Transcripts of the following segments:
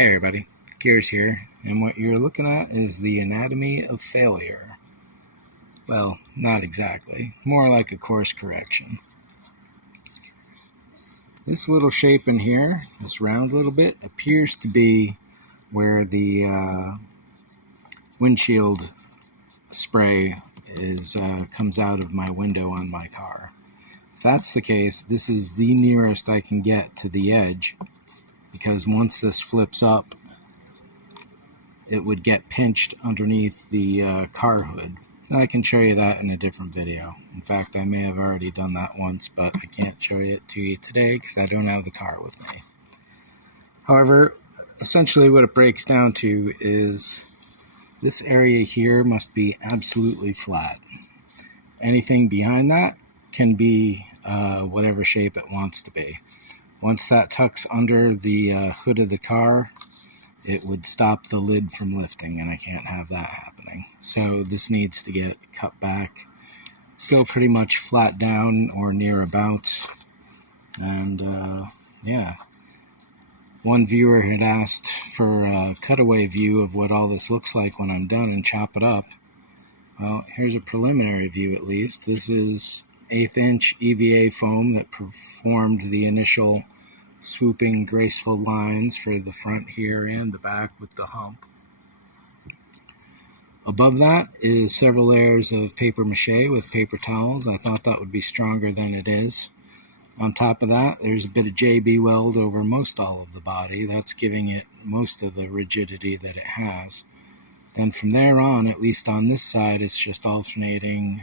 Hey everybody, Gears here, and what you're looking at is the anatomy of failure. Well, not exactly, more like a course correction. This little shape in here, this round little bit, appears to be where the windshield spray comes out of my window on my car. If that's the case, this is the nearest I can get to the edge, because once this flips up, it would get pinched underneath the car hood. And I can show you that in a different video. In fact, I may have already done that once, but I can't show it to you today because I don't have the car with me. However, essentially what it breaks down to is this area here must be absolutely flat. Anything behind that can be whatever shape it wants to be. Once that tucks under the hood of the car, it would stop the lid from lifting, and I can't have that happening. So this needs to get cut back, go pretty much flat down or near about. And yeah, one viewer had asked for a cutaway view of what all this looks like when I'm done and chop it up. Well, here's a preliminary view at least. This is 1/8 inch EVA foam that performed the initial swooping graceful lines for the front here and the back with the hump. Above that is several layers of paper mache with paper towels. I thought that would be stronger than it is. On top of that, there's a bit of JB weld over most all of the body. That's giving it most of the rigidity that it has. Then from there on, at least on this side, it's just alternating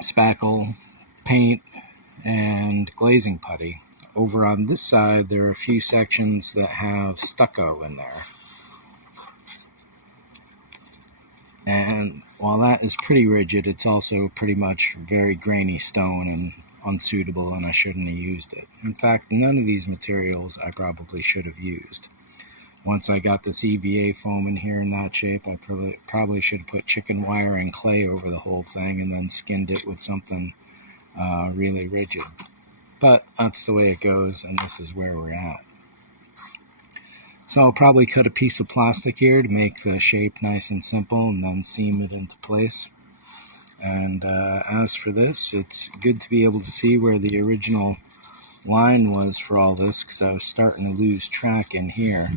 spackle, paint, and glazing putty. Over on this side, there are a few sections that have stucco in there. And while that is pretty rigid, it's also pretty much very grainy stone and unsuitable, and I shouldn't have used it. In fact, none of these materials I probably should have used. Once I got this EVA foam in here in that shape, I probably should have put chicken wire and clay over the whole thing and then skinned it with something really rigid. But that's the way it goes, and this is where we're at. So I'll probably cut a piece of plastic here to make the shape nice and simple and then seam it into place. And as for this, it's good to be able to see where the original line was for all this, because I was starting to lose track in here.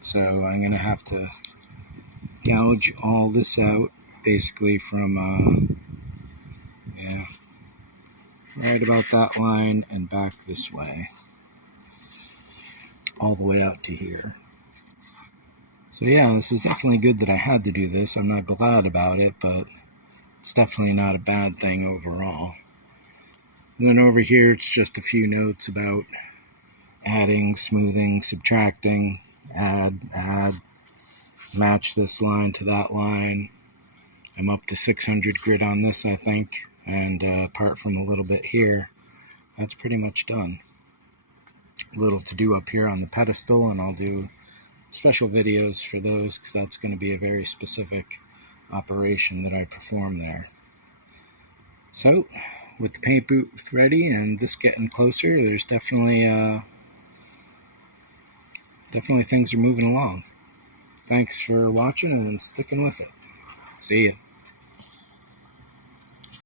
So I'm going to have to gouge all this out basically from right about that line and back this way, all the way out to here. So yeah, this is definitely good that I had to do this. I'm not glad about it, but it's definitely not a bad thing overall. And then over here, it's just a few notes about adding, smoothing, subtracting, add, match this line to that line. I'm up to 600 grit on this, I think. And apart from a little bit here, that's pretty much done. A little to do up here on the pedestal, and I'll do special videos for those because that's going to be a very specific operation that I perform there. So, with the paint booth ready and this getting closer, there's definitely things are moving along. Thanks for watching and sticking with it. See ya.